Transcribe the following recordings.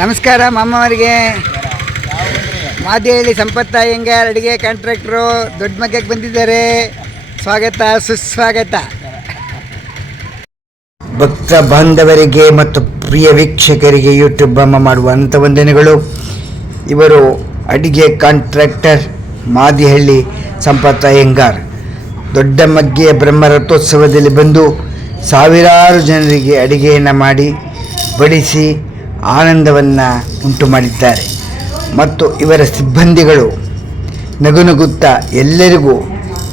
ನಮಸ್ಕಾರ ಮಾಮವರಿಗೆ. ಮಾದೇಹಳ್ಳಿ ಸಂಪತ್ತ ಅಯ್ಯಂಗಾರ್ ಅಡುಗೆ ಕಾಂಟ್ರಾಕ್ಟ್ರು ದೊಡ್ಡ ಮಗ್ಗಕ್ಕೆ ಬಂದಿದ್ದಾರೆ. ಸ್ವಾಗತ ಸುಸ್ವಾಗತ. ಭಕ್ತ ಬಾಂಧವರಿಗೆ ಮತ್ತು ಪ್ರಿಯ ವೀಕ್ಷಕರಿಗೆ ಯೂಟ್ಯೂಬ್ ಅಮ್ಮ ಮಾಡುವಂಥ ವಂದನೆಗಳು. ಇವರು ಅಡುಗೆ ಕಾಂಟ್ರಾಕ್ಟರ್ ಮಾದೇಹಳ್ಳಿ ಸಂಪತ್ತ ಅಯ್ಯಂಗಾರ್. ದೊಡ್ಡ ಮಗ್ಗೆಯ ಬ್ರಹ್ಮರಥೋತ್ಸವದಲ್ಲಿ ಬಂದು ಸಾವಿರಾರು ಜನರಿಗೆ ಅಡುಗೆಯನ್ನು ಮಾಡಿ ಬಡಿಸಿ ಆನಂದವನ್ನು ಉಂಟು ಮಾಡಿದ್ದಾರೆ. ಮತ್ತು ಇವರ ಸಿಬ್ಬಂದಿಗಳು ನಗುನಗುತ್ತಾ ಎಲ್ಲರಿಗೂ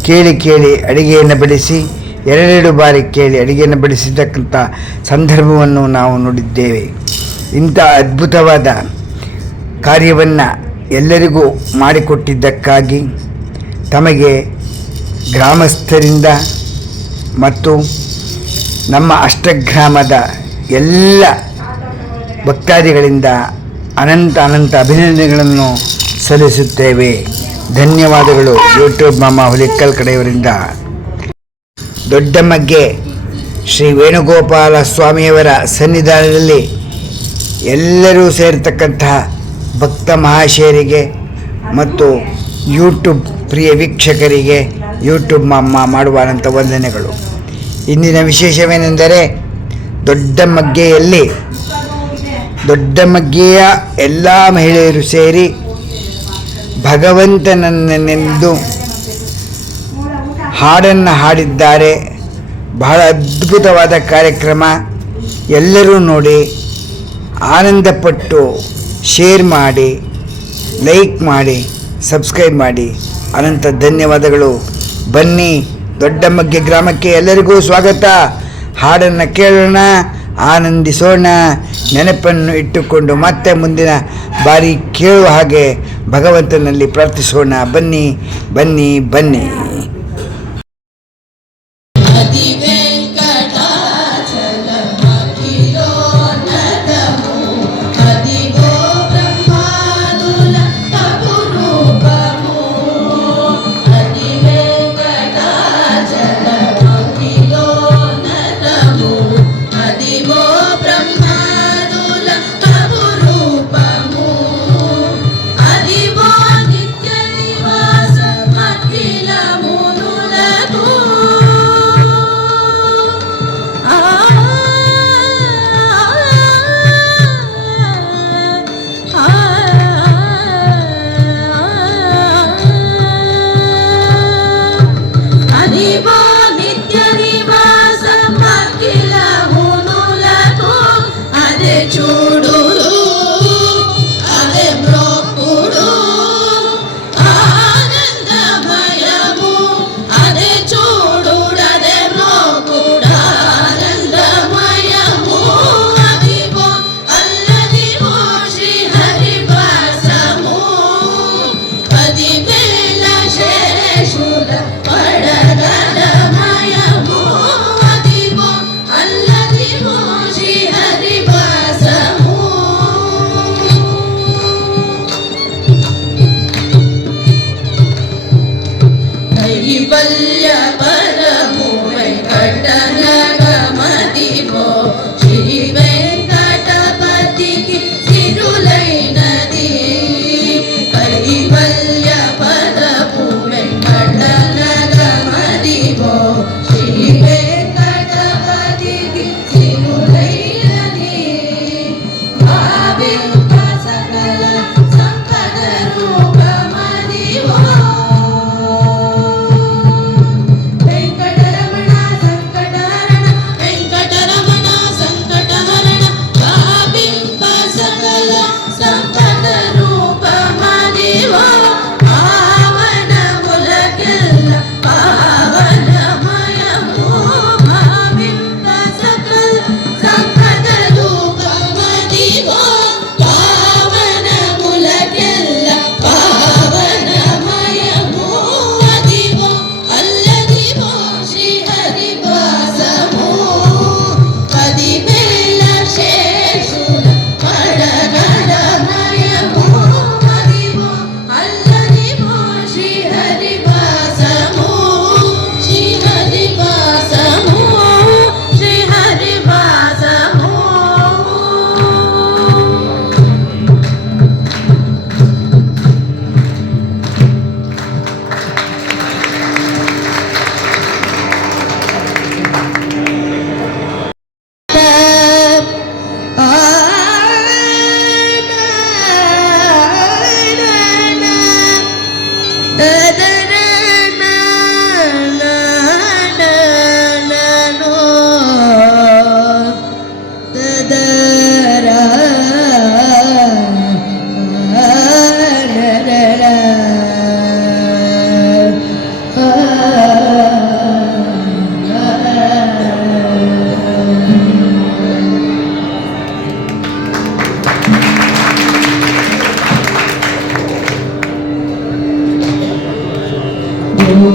ಕೇಳಿ ಕೇಳಿ ಅಡುಗೆಯನ್ನು ಬಡಿಸಿ 2 ಬಾರಿ ಕೇಳಿ ಅಡುಗೆಯನ್ನು ಬಡಿಸಿದ್ದಕ್ಕಂಥ ಸಂದರ್ಭವನ್ನು ನಾವು ನೋಡಿದ್ದೇವೆ. ಇಂಥ ಅದ್ಭುತವಾದ ಕಾರ್ಯವನ್ನು ಎಲ್ಲರಿಗೂ ಮಾಡಿಕೊಟ್ಟಿದ್ದಕ್ಕಾಗಿ ತಮಗೆ ಗ್ರಾಮಸ್ಥರಿಂದ ಮತ್ತು ನಮ್ಮ ಅಷ್ಟಗ್ರಾಮದ ಎಲ್ಲ ಭಕ್ತಾದಿಗಳಿಂದ ಅನಂತ ಅಭಿನಂದನೆಗಳನ್ನು ಸಲ್ಲಿಸುತ್ತೇವೆ. ಧನ್ಯವಾದಗಳು. ಯೂಟ್ಯೂಬ್ ಮಾಮ ಹುಲಿಕಲ್ ಕಡೆಯವರಿಂದ. ದೊಡ್ಡಮಗ್ಗೆ ಶ್ರೀ ವೇಣುಗೋಪಾಲ ಸ್ವಾಮಿಯವರ ಸನ್ನಿಧಾನದಲ್ಲಿ ಎಲ್ಲರೂ ಸೇರತಕ್ಕಂತಹ ಭಕ್ತ ಮಹಾಶಯರಿಗೆ ಮತ್ತು ಯೂಟ್ಯೂಬ್ ಪ್ರಿಯ ವೀಕ್ಷಕರಿಗೆ ಯೂಟ್ಯೂಬ್ ಮಾಮ ಮಾಡುವಂಥ ವಂದನೆಗಳು. ಇಂದಿನ ವಿಶೇಷವೇನೆಂದರೆ ದೊಡ್ಡ ಮಗ್ಗೆಯ ಎಲ್ಲ ಮಹಿಳೆಯರು ಸೇರಿ ಭಗವಂತನನ್ನೆಂದು ಹಾಡನ್ನು ಹಾಡಿದ್ದಾರೆ. ಬಹಳ ಅದ್ಭುತವಾದ ಕಾರ್ಯಕ್ರಮ. ಎಲ್ಲರೂ ನೋಡಿ ಆನಂದಪಟ್ಟು ಶೇರ್ ಮಾಡಿ, ಲೈಕ್ ಮಾಡಿ, ಸಬ್ಸ್ಕ್ರೈಬ್ ಮಾಡಿ. ಅನಂತ ಧನ್ಯವಾದಗಳು. ಬನ್ನಿ, ದೊಡ್ಡ ಮಗ್ಗೆ ಗ್ರಾಮಕ್ಕೆ ಎಲ್ಲರಿಗೂ ಸ್ವಾಗತ. ಹಾಡನ್ನು ಕೇಳೋಣ, ಆನಂದಿಸೋಣ. ನೆನಪನ್ನು ಇಟ್ಟುಕೊಂಡು ಮತ್ತೆ ಮುಂದಿನ ಬಾರಿ ಕೇಳುವ ಹಾಗೆ ಭಗವಂತನಲ್ಲಿ ಪ್ರಾರ್ಥಿಸೋಣ. ಬನ್ನಿ ಬನ್ನಿ ಬನ್ನಿ. Love.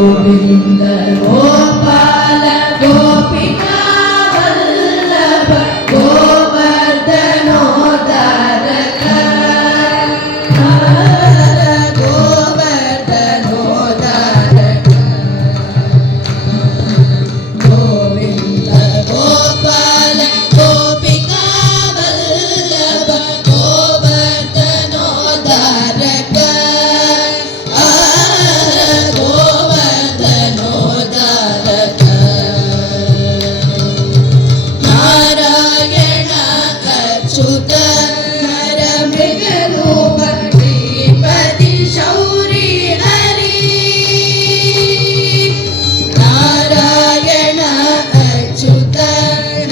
ಗೋವಿಂದ ಗೋಪಾಲ ಗೋಪಿಕಾ ವಲ್ಲಭ ಗೋವರ್ಧನೋದ್ಧಾರಕ ಗೋವರ್ಧನೋದ್ಧಾರಕ ಗೋವಿಂದ ಗೋಪಾಲ ಗೋಪಿಕಾ ವಲ್ಲಭ ಗೋವರ್ಧನೋದ್ಧಾರಕ ಗೋವರ್ಧನೋದ್ಧಾರಕ ನಾರಾಯಣ ಅಚ್ಯುತ ನರಮೃಗರೂಪ ಶ್ರೀಪತಿ ಶೌರಿ ಹರಿ ನಾರಾಯಣ ಅಚ್ಯುತ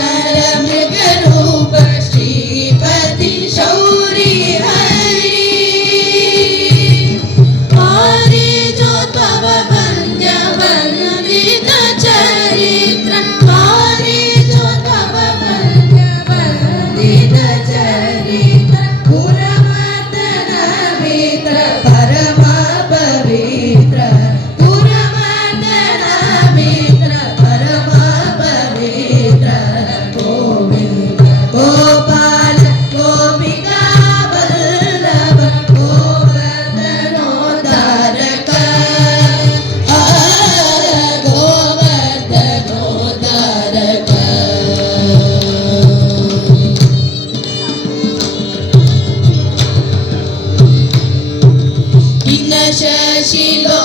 ನರಮೃಗರೂಪ ಶ್ರೀಪತಿ ಶೌರಿ ಹರಿ ಮಾರಿ ಜೋ ತವ ವಂದ್ಯ ವಂದಿತ ಚರಿತ್ರ ಮಾರಿ ಜೋ ತವ ವಂದ್ಯ ವಂದಿತ ಚರಿತ್ರ ಪುರಮರ್ದನ ಮಿತ್ರ ಪರಮ ಪವಿತ್ರ ಪುರಮರ್ದನ ಮಿತ್ರ ಪರಮ ಪವಿತ್ರ ಗೋವಿಂದ ಗೋಪಾಲ ಗೋಪಿಕಾ ವಲ್ಲಭ ಗೋವರ್ಧನೋದ್ಧಾರಕ ಗೋವರ್ಧನೋದ್ಧಾರಕ ಇನ್ನ ಶಶಿಲೋ